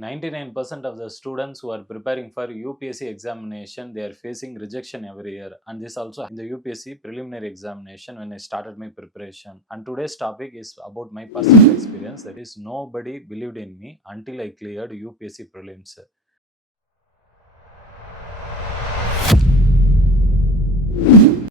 99% of the students who are preparing for UPSC examination, they are facing rejection every year. And this also in the UPSC preliminary examination when I started my preparation. And today's topic is about my personal experience. That is, nobody believed in me until I cleared UPSC prelims.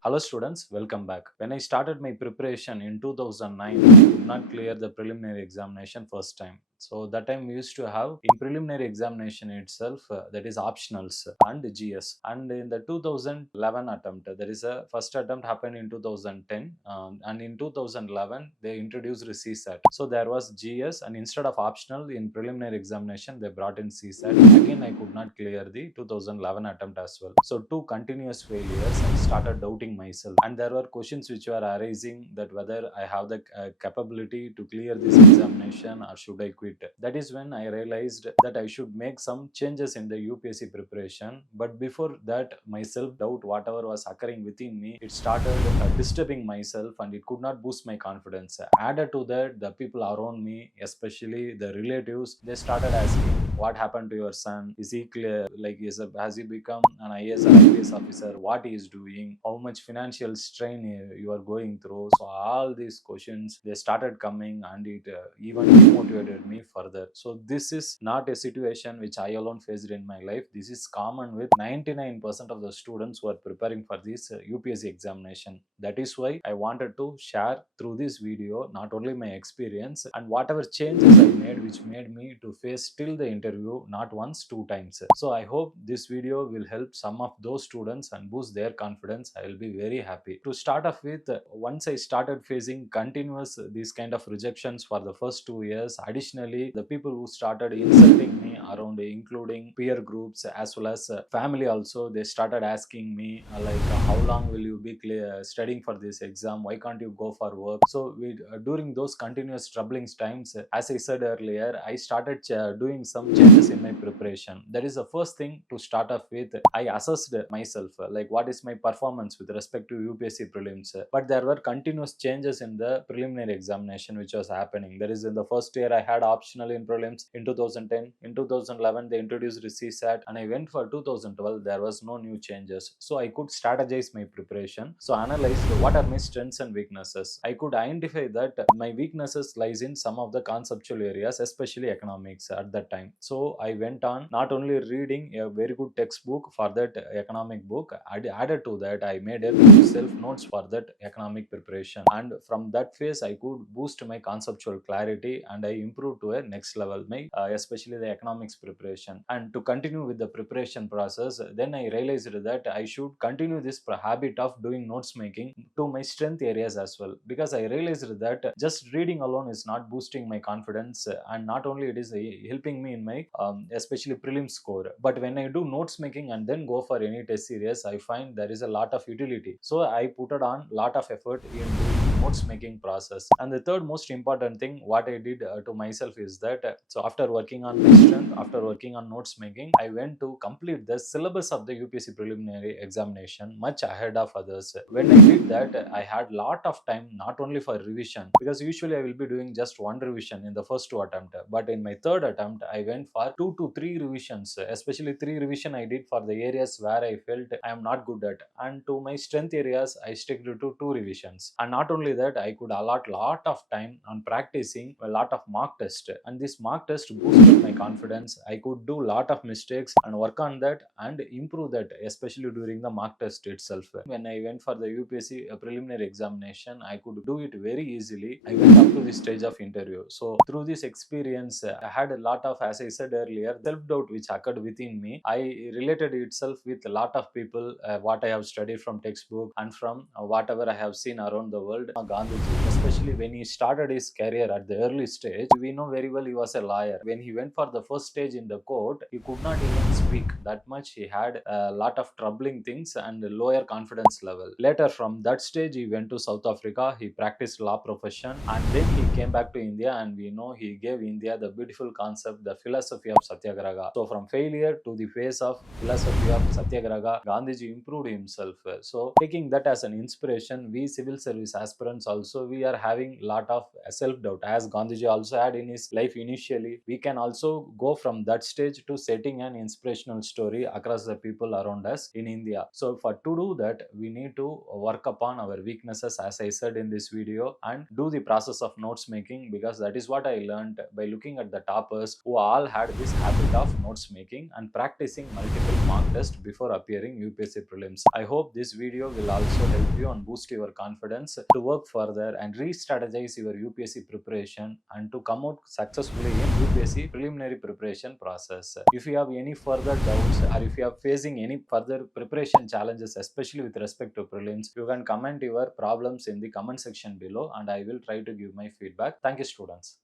Hello students, welcome back. When I started my preparation in 2009, I could not clear the preliminary examination first time. So that time we used to have in preliminary examination itself, that is optionals and GS. And in the 2011 attempt, there is a first attempt happened in 2010, and in 2011 they introduced CSAT. So there was GS, and instead of optional in preliminary examination they brought in CSAT. Again I could not clear the 2011 attempt as well. So two continuous failures, I started doubting myself, and there were questions which were arising that whether I have the capability to clear this examination or should I quit. That is when I realized that I should make some changes in the UPSC preparation. But before that, my self doubt, whatever was occurring within me, it started disturbing myself, and it could not boost my confidence. Added to that, the people around me, especially the relatives, they started asking, what happened to your son? Is he clear? Like, has he become an IAS or IPS officer? What he is doing? How much financial strain you are going through? So all these questions, they started coming, and it even demotivated me further. So this is not a situation which I alone faced in my life. This is common with 99% of the students who are preparing for this UPSC examination. That is why I wanted to share through this video not only my experience and whatever changes I made, which made me to face till the interview not once, two times. So I hope this video will help some of those students and boost their confidence. I will be very happy. To start off with, once I started facing continuous these kind of rejections for the first 2 years, additionally the people who started insulting me around, including peer groups as well as family also, they started asking me how long will you be studying for this exam, why can't you go for work? So during those continuous troubling times, as I said earlier, I started doing some changes in my preparation. That is the first thing. To start off with, I assessed myself, like what is my performance with respect to UPSC prelims. But there were continuous changes in the preliminary examination which was happening. That is, in the first year I had optional in prelims in 2010. In 2011 they introduced CSAT, and I went for 2012. There was no new changes, so I could strategize my preparation. So analyze what are my strengths and weaknesses. I could identify that my weaknesses lies in some of the conceptual areas, especially economics at that time. So I went on not only reading a very good textbook for that economic book, added to that I made a good self notes for that economic preparation, and from that phase I could boost my conceptual clarity, and I improved to a next level my especially the economics preparation. And to continue with the preparation process, then I realized that I should continue this habit of doing notes making to my strength areas as well, because I realized that just reading alone is not boosting my confidence, and not only it is helping me in my especially prelim score, but when I do notes making and then go for any test series, I find there is a lot of utility. So I put it on lot of effort in doing notes making process. And the third most important thing what I did to myself is that so after working on my strength, after working on notes making, I went to complete the syllabus of the UPSC preliminary examination much ahead of others. When I did that, I had lot of time not only for revision, because usually I will be doing just one revision in the first two attempt, but in my third attempt I went for 2 to 3 revisions, especially 3 revision I did for the areas where I felt I am not good at, and to my strength areas I stick to 2 revisions. And not only that, I could allot lot of time on practicing a lot of mock test, and this mock test boosted my confidence. I could do lot of mistakes and work on that and improve that, especially during the mock test itself. When I went for the UPSC preliminary examination, I could do it very easily. I went up to the stage of interview. So through this experience, I had a lot of, as I said earlier, self-doubt which occurred within me. I related itself with a lot of people, what I have studied from textbook and from whatever I have seen around the world. Gandhiji, especially when he started his career at the early stage, we know very well he was a lawyer. When he went for the first stage in the court, he could not even speak. That much he had a lot of troubling things and lower confidence level. Later, from that stage, he went to South Africa. He practiced law profession, and then he came back to India. And we know he gave India the beautiful concept, the philosophy of Satyagraha. So from failure to the face of philosophy of Satyagraha, Gandhiji improved himself. So taking that as an inspiration, we civil service aspirants students also, we are having lot of self doubt, as Gandhiji also had in his life initially. We can also go from that stage to setting an inspirational story across the people around us in India. So for to do that, we need to work upon our weaknesses, as I said in this video, and do the process of notes making, because that is what I learned by looking at the toppers who all had this habit of notes making and practicing multiple mock tests before appearing UPSC prelims. I hope this video will also help you and boost your confidence to work further and re-strategize your UPSC preparation and to come out successfully in UPSC preliminary preparation process. If you have any further doubts, or if you are facing any further preparation challenges, especially with respect to prelims, you can comment your problems in the comment section below and I will try to give my feedback. Thank you, students.